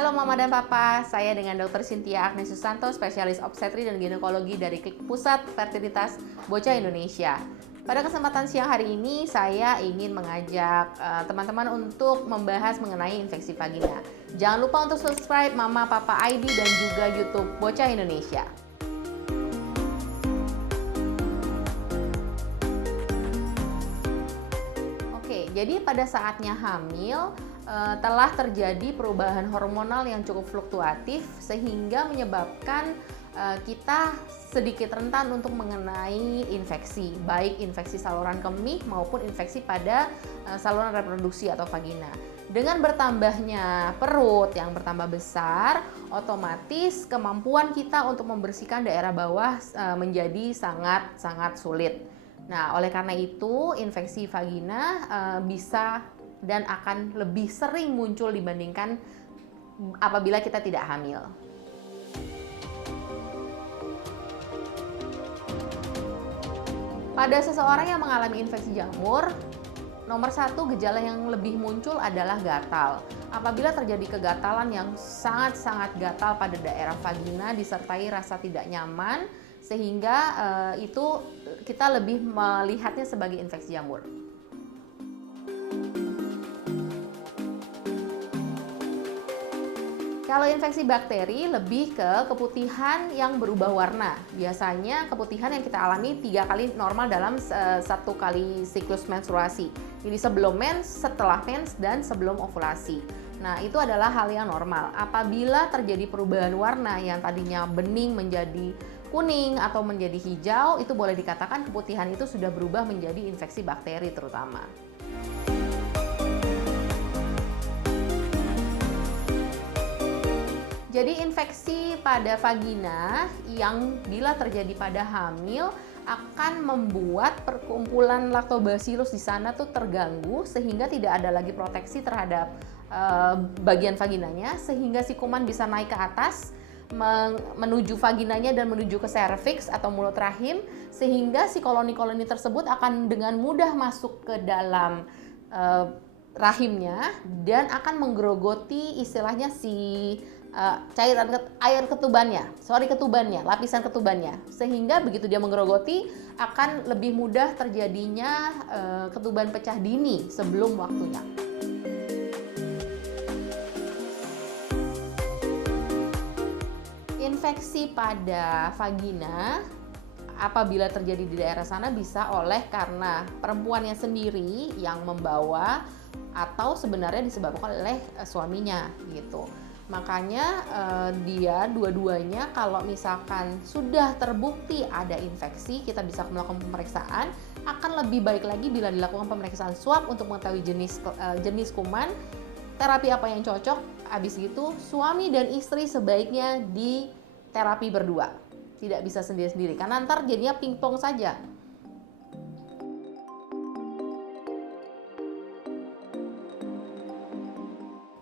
Halo Mama dan Papa, saya dengan Dr. Cynthia Agnes Susanto, spesialis obstetri dan ginekologi dari Pusat Fertilitas Bocah Indonesia. Pada kesempatan siang hari ini, saya ingin mengajak teman-teman untuk membahas mengenai infeksi vagina. Jangan lupa untuk subscribe Mama Papa ID dan juga YouTube Bocah Indonesia. Oke, jadi pada saatnya hamil, telah terjadi perubahan hormonal yang cukup fluktuatif sehingga menyebabkan kita sedikit rentan untuk mengenai infeksi, baik infeksi saluran kemih maupun infeksi pada saluran reproduksi atau vagina. Dengan bertambahnya perut yang bertambah besar, otomatis kemampuan kita untuk membersihkan daerah bawah menjadi sangat sulit. Nah, oleh karena itu infeksi vagina bisa dan akan lebih sering muncul dibandingkan apabila kita tidak hamil. Pada seseorang yang mengalami infeksi jamur, nomor satu gejala yang lebih muncul adalah gatal. Apabila terjadi kegatalan yang sangat gatal pada daerah vagina disertai rasa tidak nyaman, sehingga itu kita lebih melihatnya sebagai infeksi jamur. Kalau infeksi bakteri lebih ke keputihan yang berubah warna. Biasanya keputihan yang kita alami 3 kali normal dalam 1 kali siklus menstruasi. Jadi sebelum mens, setelah mens, dan sebelum ovulasi. Nah, itu adalah hal yang normal. Apabila terjadi perubahan warna yang tadinya bening menjadi kuning atau menjadi hijau, itu boleh dikatakan keputihan itu sudah berubah menjadi infeksi bakteri terutama. Jadi infeksi pada vagina yang bila terjadi pada hamil akan membuat perkumpulan lactobacillus di sana tuh terganggu sehingga tidak ada lagi proteksi terhadap bagian vaginanya, sehingga si kuman bisa naik ke atas menuju vaginanya dan menuju ke serviks atau mulut rahim, sehingga si koloni-koloni tersebut akan dengan mudah masuk ke dalam rahimnya dan akan menggerogoti istilahnya si cairan ketubannya, lapisan ketubannya, sehingga begitu dia menggerogoti akan lebih mudah terjadinya ketuban pecah dini sebelum waktunya. Infeksi pada vagina apabila terjadi di daerah sana bisa oleh karena perempuannya sendiri yang membawa atau sebenarnya disebabkan oleh suaminya gitu. Makanya dia dua-duanya kalau misalkan sudah terbukti ada infeksi, kita bisa melakukan pemeriksaan. Akan lebih baik lagi bila dilakukan pemeriksaan swab untuk mengetahui jenis kuman, terapi apa yang cocok. Habis itu suami dan istri sebaiknya di terapi berdua, tidak bisa sendiri-sendiri karena ntar jadinya pingpong saja.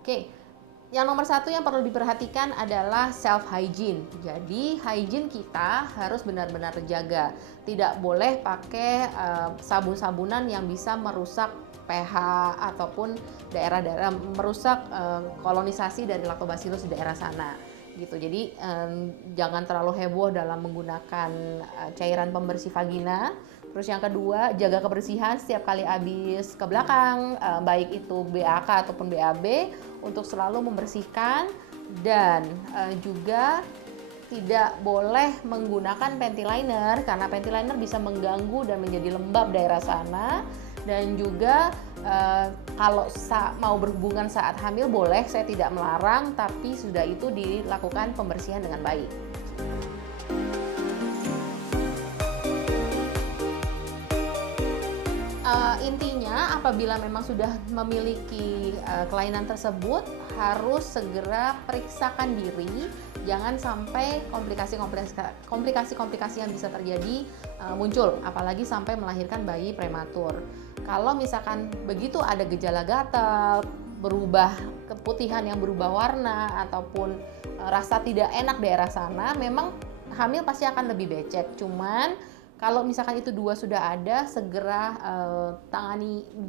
Oke. Yang nomor satu yang perlu diperhatikan adalah self hygiene. Jadi hygiene kita harus benar-benar terjaga. Tidak boleh pakai sabun-sabunan yang bisa merusak pH ataupun daerah-daerah merusak kolonisasi dari lactobacillus di daerah sana. Gitu. Jadi jangan terlalu heboh dalam menggunakan cairan pembersih vagina. Terus yang kedua, jaga kebersihan setiap kali habis ke belakang, baik itu BAK ataupun BAB, untuk selalu membersihkan. Dan juga tidak boleh menggunakan panty liner karena panty liner bisa mengganggu dan menjadi lembab daerah sana. Dan juga kalau mau berhubungan saat hamil boleh, saya tidak melarang, tapi sudah itu dilakukan pembersihan dengan baik. Intinya apabila memang sudah memiliki kelainan tersebut harus segera periksakan diri, jangan sampai komplikasi-komplikasi yang bisa terjadi muncul, apalagi sampai melahirkan bayi prematur. Kalau misalkan begitu ada gejala gatal, berubah keputihan yang berubah warna ataupun rasa tidak enak daerah sana, memang hamil pasti akan lebih becek. Cuman Kalau misalkan itu 2 sudah ada, segera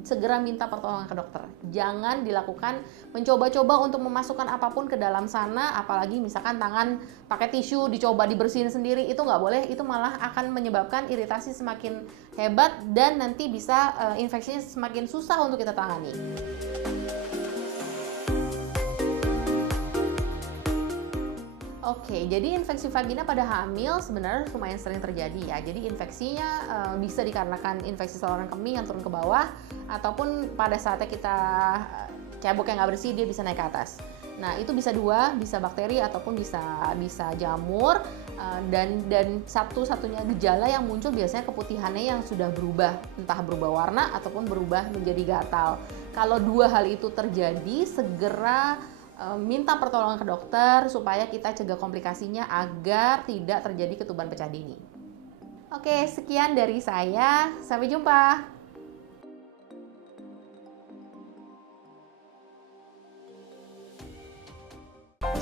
segera minta pertolongan ke dokter. Jangan dilakukan mencoba-coba untuk memasukkan apapun ke dalam sana, apalagi misalkan tangan pakai tisu dicoba dibersihin sendiri, itu nggak boleh. Itu malah akan menyebabkan iritasi semakin hebat dan nanti bisa infeksinya semakin susah untuk kita tangani. Oke, jadi infeksi vagina pada hamil sebenarnya lumayan sering terjadi ya. Jadi infeksinya bisa dikarenakan infeksi saluran kemih yang turun ke bawah, ataupun pada saatnya kita cebok yang nggak bersih dia bisa naik ke atas. Nah itu bisa 2, bisa bakteri ataupun bisa jamur. Dan satu-satunya gejala yang muncul biasanya keputihannya yang sudah berubah, entah berubah warna ataupun berubah menjadi gatal. Kalau 2 hal itu terjadi, segera minta pertolongan ke dokter supaya kita cegah komplikasinya agar tidak terjadi ketuban pecah dini. Oke, sekian dari saya. Sampai jumpa.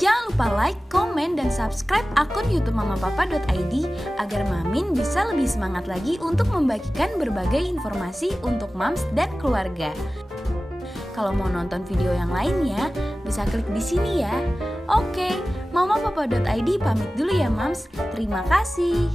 Jangan lupa like, komen, dan subscribe akun YouTube mamapapa.id agar Mamin bisa lebih semangat lagi untuk membagikan berbagai informasi untuk moms dan keluarga. Kalau mau nonton video yang lainnya, bisa klik di sini ya. Oke, mamapapa.id pamit dulu ya, Mams. Terima kasih.